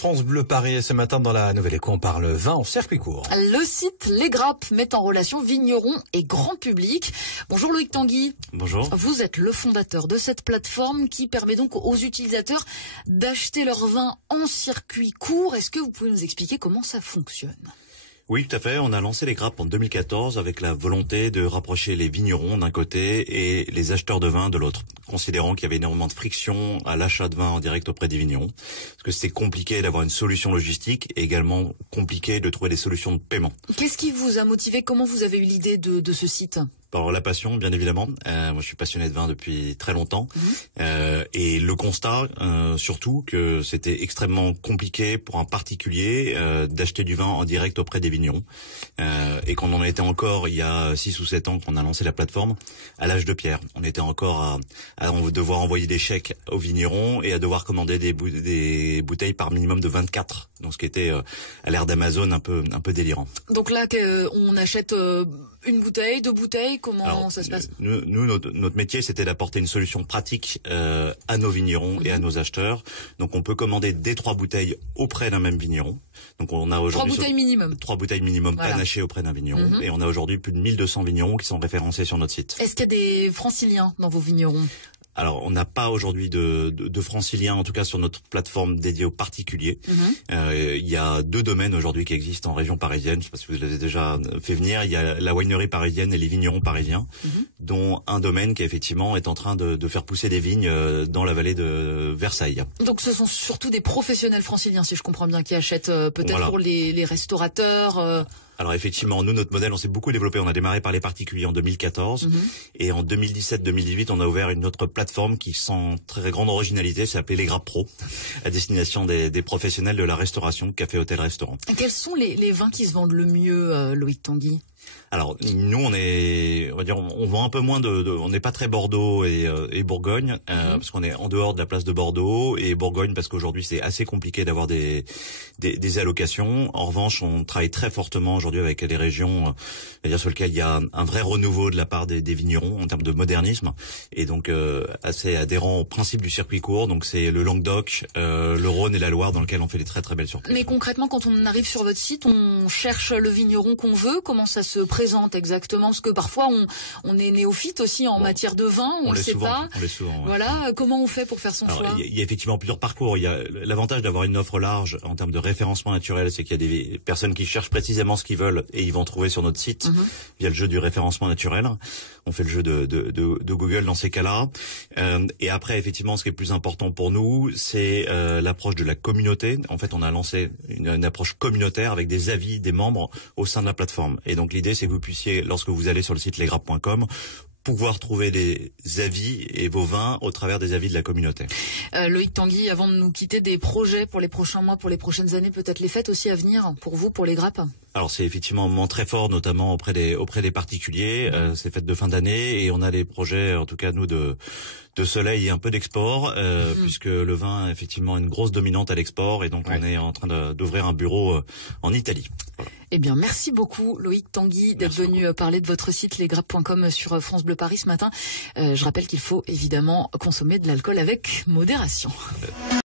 France Bleu Paris, ce matin dans la Nouvelle Écho, on parle vin en circuit court. Le site Les Grappes met en relation vignerons et grand public. Bonjour Loïc Tanguy. Bonjour. Vous êtes le fondateur de cette plateforme qui permet donc aux utilisateurs d'acheter leur vin en circuit court. Est-ce que vous pouvez nous expliquer comment ça fonctionne ? Oui, tout à fait. On a lancé les grappes en 2014 avec la volonté de rapprocher les vignerons d'un côté et les acheteurs de vin de l'autre, considérant qu'il y avait énormément de friction à l'achat de vin en direct auprès des vignerons, parce que c'est compliqué d'avoir une solution logistique et également compliqué de trouver des solutions de paiement. Qu'est-ce qui vous a motivé ? Comment vous avez eu l'idée de ce site ? Alors la passion, bien évidemment. Moi, je suis passionné de vin depuis très longtemps. Et le constat, surtout, que c'était extrêmement compliqué pour un particulier d'acheter du vin en direct auprès des vignerons. Et qu'on en était encore, il y a 6 ou 7 ans qu'on a lancé la plateforme, à l'âge de pierre. On était encore à devoir envoyer des chèques aux vignerons et à devoir commander des bouteilles par minimum de 24. Donc ce qui était à l'ère d'Amazon un peu délirant. Donc là, on achète une bouteille, 2 bouteilles. Comment ça se passe ? Nous, notre métier, c'était d'apporter une solution pratique à nos vignerons et à nos acheteurs. Donc, on peut commander des 3 bouteilles auprès d'un même vigneron. Donc, on a aujourd'hui 3 bouteilles minimum. 3 bouteilles minimum voilà. Panachées auprès d'un vigneron. Et on a aujourd'hui plus de 1200 vignerons qui sont référencés sur notre site. Est-ce qu'il y a des franciliens dans vos vignerons ? Alors, on n'a pas aujourd'hui de franciliens, en tout cas sur notre plateforme dédiée aux particuliers. Il y a 2 domaines aujourd'hui qui existent en région parisienne. Je ne sais pas si vous l'avez déjà fait venir. Il y a la winery parisienne et les vignerons parisiens, dont un domaine qui effectivement est en train de faire pousser des vignes dans la vallée de Versailles. Donc, ce sont surtout des professionnels franciliens, si je comprends bien, qui achètent peut-être voilà. pour les restaurateurs. Alors effectivement, nous, notre modèle, on s'est beaucoup développé. On a démarré par les particuliers en 2014. Et en 2017-2018, on a ouvert une autre plateforme qui, sans très grande originalité, s'appelait Les Grappes Pro, à destination des professionnels de la restauration, café, hôtel, restaurant. Quels sont les vins qui se vendent le mieux, Loïc Tanguy ? Alors nous, on vend un peu moins on n'est pas très Bordeaux et Bourgogne, parce qu'on est en dehors de la place de Bordeaux, et Bourgogne parce qu'aujourd'hui c'est assez compliqué d'avoir des allocations. En revanche, on travaille très fortement aujourd'hui avec les régions, c'est-à-dire sur lesquelles il y a un vrai renouveau de la part des vignerons en termes de modernisme, et donc assez adhérent au principe du circuit court. Donc c'est le Languedoc, le Rhône et la Loire dans lequel on fait des très très belles surprises. Mais concrètement, quand on arrive sur votre site, on cherche le vigneron qu'on veut. Comment ça se présente exactement, parce que parfois on est néophyte aussi en matière de vin, on le sait pas. On l'est souvent. Ouais. Voilà, comment on fait pour faire son choix ? Il y a effectivement plusieurs parcours. Il y a l'avantage d'avoir une offre large en termes de référencement naturel, c'est qu'il y a des personnes qui cherchent précisément ce qu'ils veulent et ils vont trouver sur notre site via le jeu du référencement naturel. On fait le jeu de Google dans ces cas-là. Et après, effectivement, ce qui est plus important pour nous, c'est l'approche de la communauté. En fait, on a lancé une approche communautaire avec des avis des membres au sein de la plateforme. Et donc l'idée, c'est que vous puissiez, lorsque vous allez sur le site lesgrappes.com, pouvoir trouver des avis et vos vins au travers des avis de la communauté. Loïc Tanguy, avant de nous quitter, des projets pour les prochains mois, pour les prochaines années, peut-être les fêtes aussi à venir pour vous, pour les grappes ? Alors c'est effectivement un moment très fort, notamment auprès des particuliers, ces fêtes de fin d'année, et on a des projets, en tout cas nous, de soleil et un peu d'export, puisque le vin a effectivement une grosse dominante à l'export, et donc on est en train d'ouvrir un bureau en Italie. Voilà. Eh bien, merci beaucoup Loïc Tanguy d'être venu parler de votre site lesgrappes.com sur France Bleu Paris ce matin. Je rappelle qu'il faut évidemment consommer de l'alcool avec modération.